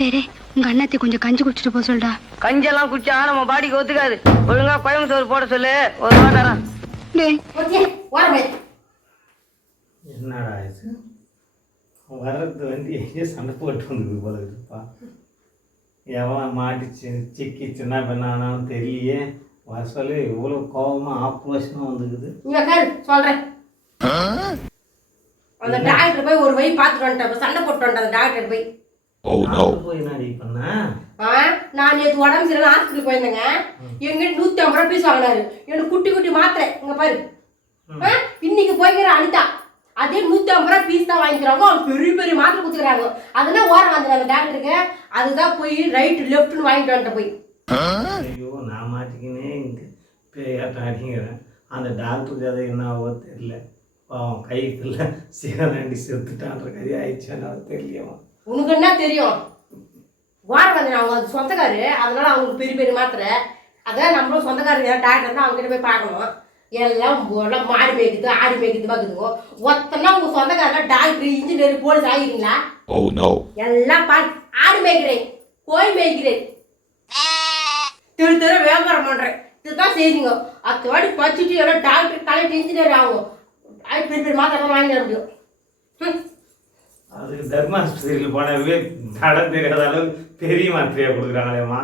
டேரே உங்க அண்ணாத்தை கொஞ்சம் கஞ்சி குடிச்சிட்டு போக சொல்டா. கஞ்செல்லாம் குடிச்சா நம்ம பாடிக்கு ஒத்துக்காது. ஒழுங்கா கோயம்புத்தூர் போட சொல்லு, ஒரு ரூபா தரேன். என்னடா இது வர்றது வந்து எங்கேயோ சண்டை போட்டு வந்தது போல இருக்குப்பா. எவன் மாட்டிச்சு சிக்கி சின்ன பெண்ணானாலும் தெரியலையே. வர சொல்லி இவ்வளோ கோபமாக ஆக்ரோஷமாக வந்துக்குது. சொல்றேன், அந்த டாக்டர் போய் ஒரு வழி பார்த்துட்டு வந்துட்டேன். சண்டை போட்டு வந்துட்டேன் அந்த டாக்டர் போய். போய் என்னடி பண்ண? நான் நேற்று உடம்பு சரியில்லை ஹாஸ்பிட்டல் போயிருந்தேங்க. எங்கிட்ட 150 ரூபா பீஸ் வாங்கினாரு. எனக்கு குட்டி குட்டி மாத்திரை இங்க பாரு. இன்னைக்கு போய்க்கிற அனிதா அதே 150 ரூபா பீஸ் தான் வாங்கிக்கிறாங்க. அவங்க பெரிய பெரிய மாத்திரை கொடுத்துக்கிறாங்க. அதெல்லாம் ஓரம் வந்தேன் அந்த டாக்டருக்கு. அதுதான் போய் ரைட்டு லெஃப்ட்னு வாங்கிட்டு வந்துட்டேன் போய். ஐயோ நான் மாட்டிக்கினே இங்கே பேயாட்டம் அடிங்கிறேன். அந்த டாக்டருக்கு அது என்ன ஆகோ தெரியல. அவன் கைக்குள்ள சிகராண்டி செத்துட்டான்ற கதை ஆயிடுச்சான்னு தெரியலையவன். உனக்கு என்ன தெரியும்? ஓரம் வந்தேன். அவங்க அது சொந்தக்காரு, அதனால அவங்களுக்கு பெரிய பெரிய மாத்திரை. அதான் நம்மளும் சொந்தக்காரங்க டாக்டர் தான் அவங்ககிட்ட போய் பார்க்கணும். எல்லாம் மாடு மேய்க்குது ஆடு மேய்க்குது பார்க்குதுங்க. ஒத்தனா உங்க சொந்தக்காரங்க டாக்டர் இன்ஜினியர் போலீஸ் ஆகிறீங்களா? எல்லாம் ஆடு மேய்க்கிறேன் கோழி மேய்க்கிறேன் திரு திரு வியாபாரம் பண்றேன். இதுதான் செய்யுங்க. அத்த வாடி படிச்சுட்டு எல்லாம் டாக்டர் கலெக்டர் இன்ஜினியர் ஆகும். பெரிய பெரிய மாத்திரை வாங்கி தர முடியும். அதுக்கு தர்மாஸ்பத்திரியில் போனவே தடம் தெரியாத அளவுக்கு பெரிய மாத்திரையாக கொடுக்குறாங்களேம்மா.